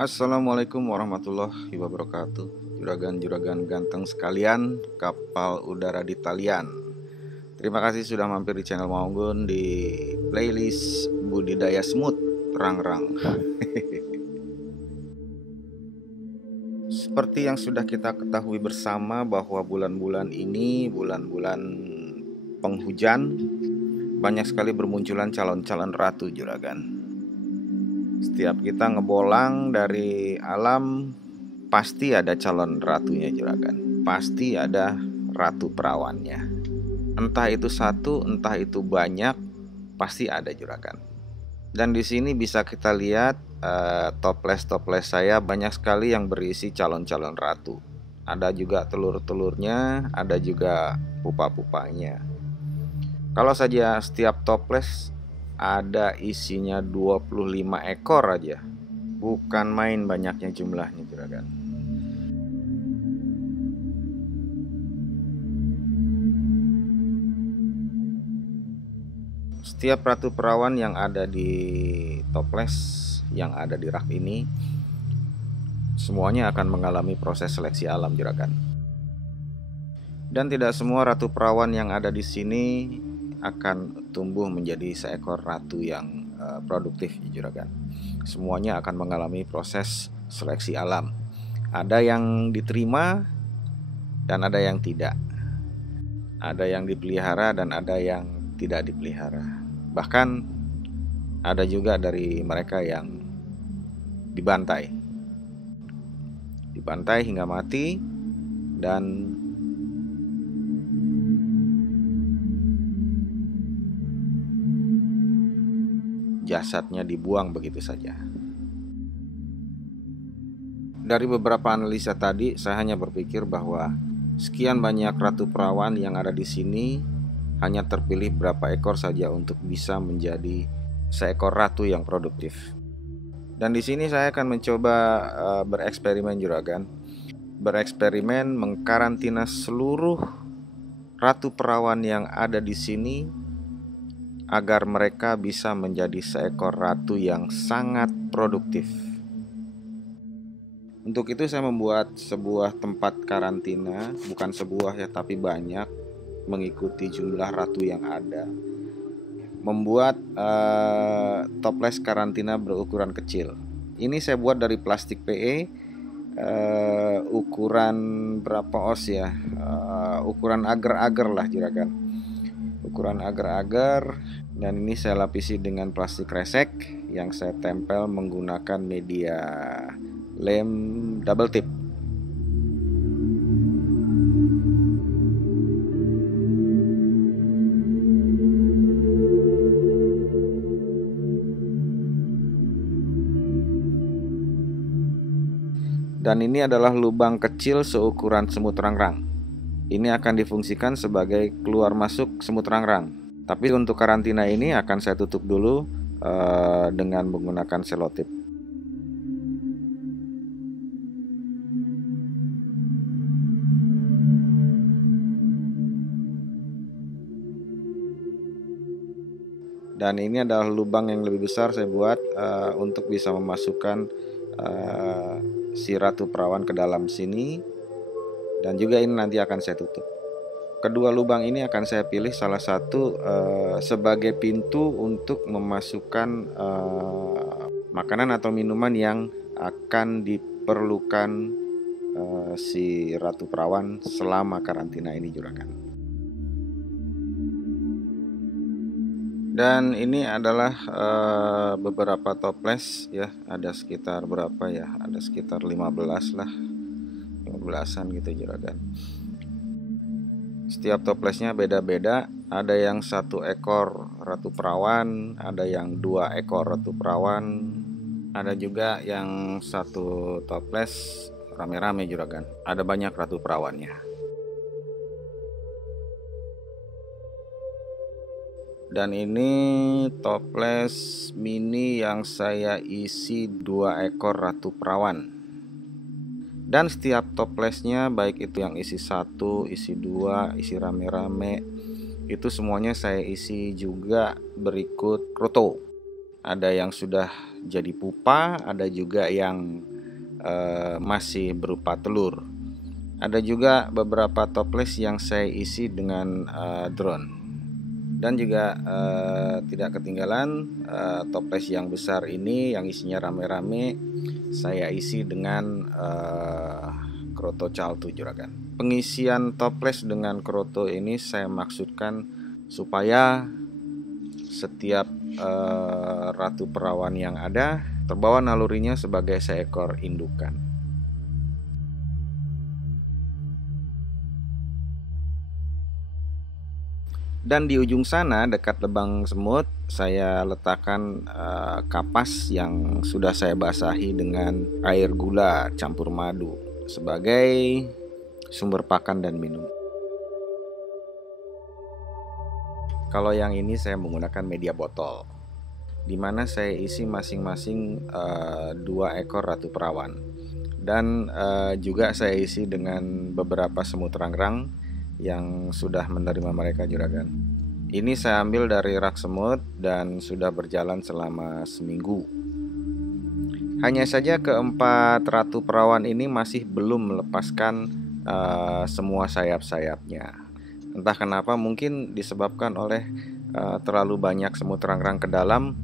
Assalamualaikum warahmatullahi wabarakatuh. Juragan-juragan ganteng sekalian, kapal udara di talian. Terima kasih sudah mampir di channel Maunggun di playlist budidaya semut rangrang. Seperti yang sudah kita ketahui bersama bahwa bulan-bulan ini bulan-bulan penghujan, banyak sekali bermunculan calon-calon ratu juragan. Setiap kita ngebolang dari alam, pasti ada calon ratunya juragan. Pasti ada ratu perawannya. Entah itu satu, entah itu banyak, pasti ada juragan. Dan di sini bisa kita lihat toples saya banyak sekali yang berisi calon-calon ratu. Ada juga telur-telurnya, ada juga pupa-pupanya. Kalau saja setiap toples ada isinya 25 ekor aja, bukan main banyaknya jumlahnya juragan. Setiap ratu perawan yang ada di toples yang ada di rak ini semuanya akan mengalami proses seleksi alam juragan. Dan tidak semua ratu perawan yang ada di sini akan tumbuh menjadi seekor ratu yang produktif juragan. Semuanya akan mengalami proses seleksi alam. Ada yang diterima dan ada yang tidak. Ada yang dipelihara dan ada yang tidak dipelihara. Bahkan ada juga dari mereka yang dibantai. Dibantai hingga mati dan jasadnya dibuang begitu saja. Dari beberapa analisa tadi, saya hanya berpikir bahwa sekian banyak ratu perawan yang ada di sini, hanya terpilih berapa ekor saja untuk bisa menjadi seekor ratu yang produktif. Dan di sini saya akan mencoba bereksperimen juragan. Bereksperimen mengkarantina seluruh ratu perawan yang ada di sini agar mereka bisa menjadi seekor ratu yang sangat produktif. Untuk itu saya membuat sebuah tempat karantina, bukan sebuah ya tapi banyak, mengikuti jumlah ratu yang ada. Membuat toples karantina berukuran kecil. Ini saya buat dari plastik PE, ukuran berapa os ya, ukuran agar-agar lah juragan. Ukuran agar-agar. Dan ini saya lapisi dengan plastik resek yang saya tempel menggunakan media lem double tip. Dan ini adalah lubang kecil seukuran semut rangrang. Ini akan difungsikan sebagai keluar masuk semut rangrang. Tapi untuk karantina ini akan saya tutup dulu dengan menggunakan selotip. Dan ini adalah lubang yang lebih besar saya buat untuk bisa memasukkan si ratu perawan ke dalam sini. Dan juga ini nanti akan saya tutup. Kedua lubang ini akan saya pilih salah satu sebagai pintu untuk memasukkan makanan atau minuman yang akan diperlukan si ratu perawan selama karantina ini juragan. Dan ini adalah beberapa toples ya, ada sekitar berapa ya, ada sekitar 15 lah, 15an gitu juragan. Setiap toplesnya beda-beda, ada yang 1 ekor ratu perawan, ada yang 2 ekor ratu perawan, ada juga yang 1 toples rame-rame juragan, ada banyak ratu perawannya. Dan ini toples mini yang saya isi 2 ekor ratu perawan. Dan setiap toplesnya, baik itu yang isi 1, isi 2, isi rame-rame, itu semuanya saya isi juga berikut kroto. Ada yang sudah jadi pupa, ada juga yang masih berupa telur. Ada juga beberapa toples yang saya isi dengan drone. Dan juga tidak ketinggalan toples yang besar ini yang isinya rame-rame saya isi dengan kroto caltu juragan. Pengisian toples dengan kroto ini saya maksudkan supaya setiap ratu perawan yang ada terbawa nalurinya sebagai seekor indukan. Dan di ujung sana dekat lubang semut saya letakkan kapas yang sudah saya basahi dengan air gula campur madu sebagai sumber pakan dan minum. Kalau yang ini saya menggunakan media botol, di mana saya isi masing-masing 2 ekor ratu perawan. Dan juga saya isi dengan beberapa semut rangrang yang sudah menerima mereka juragan. Ini saya ambil dari rak semut dan sudah berjalan selama seminggu. Hanya saja keempat ratu perawan ini masih belum melepaskan semua sayap-sayapnya. Entah kenapa, mungkin disebabkan oleh terlalu banyak semut rangrang ke dalam.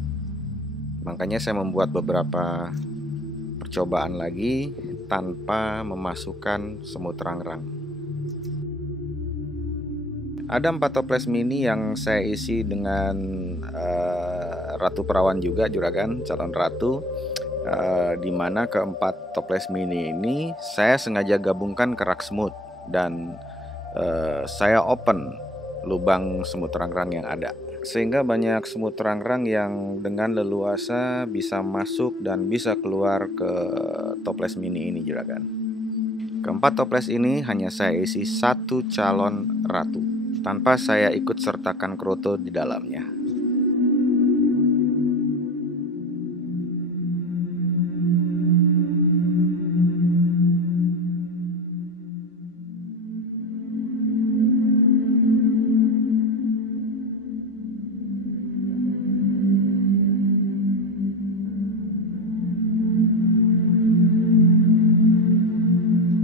Makanya saya membuat beberapa percobaan lagi tanpa memasukkan semut rangrang. Ada 4 toples mini yang saya isi dengan ratu perawan juga juragan, calon ratu. Dimana keempat toples mini ini saya sengaja gabungkan ke rak semut dan saya open lubang semut rangrang yang ada, sehingga banyak semut rangrang yang dengan leluasa bisa masuk dan bisa keluar ke toples mini ini juragan. Keempat toples ini hanya saya isi 1 calon ratu tanpa saya ikut sertakan kroto di dalamnya.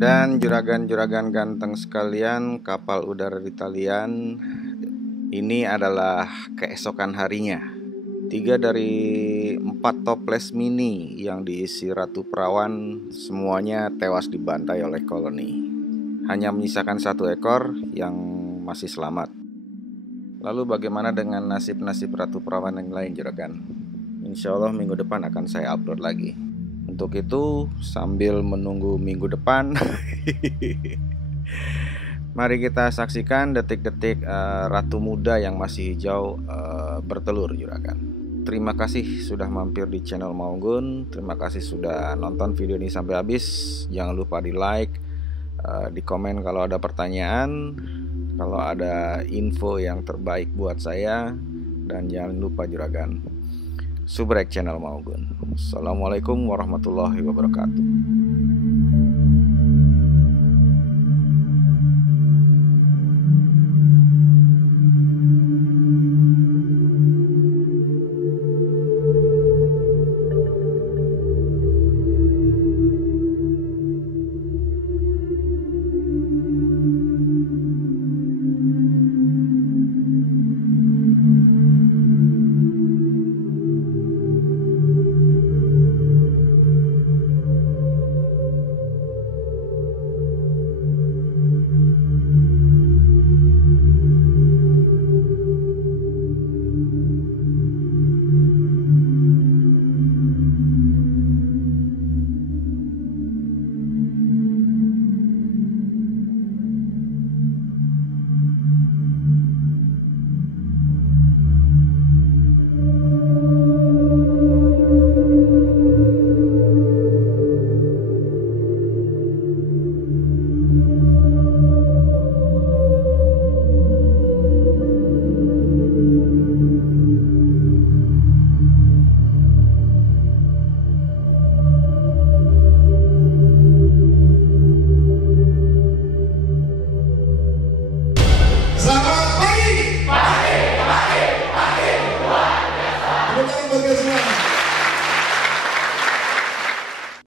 Dan juragan-juragan ganteng sekalian, kapal udara Ritalian, ini adalah keesokan harinya. 3 dari 4 toples mini yang diisi ratu perawan semuanya tewas dibantai oleh koloni. Hanya menyisakan 1 ekor yang masih selamat. Lalu bagaimana dengan nasib-nasib ratu perawan yang lain juragan? Insya Allah minggu depan akan saya upload lagi. Untuk itu, sambil menunggu minggu depan, mari kita saksikan detik-detik ratu muda yang masih hijau bertelur juragan. Terima kasih sudah mampir di channel Maunggun. Terima kasih sudah nonton video ini sampai habis. Jangan lupa di like, di komen kalau ada pertanyaan, kalau ada info yang terbaik buat saya. Dan jangan lupa juragan, subrek channel Maunggun. Assalamualaikum warahmatullahi wabarakatuh.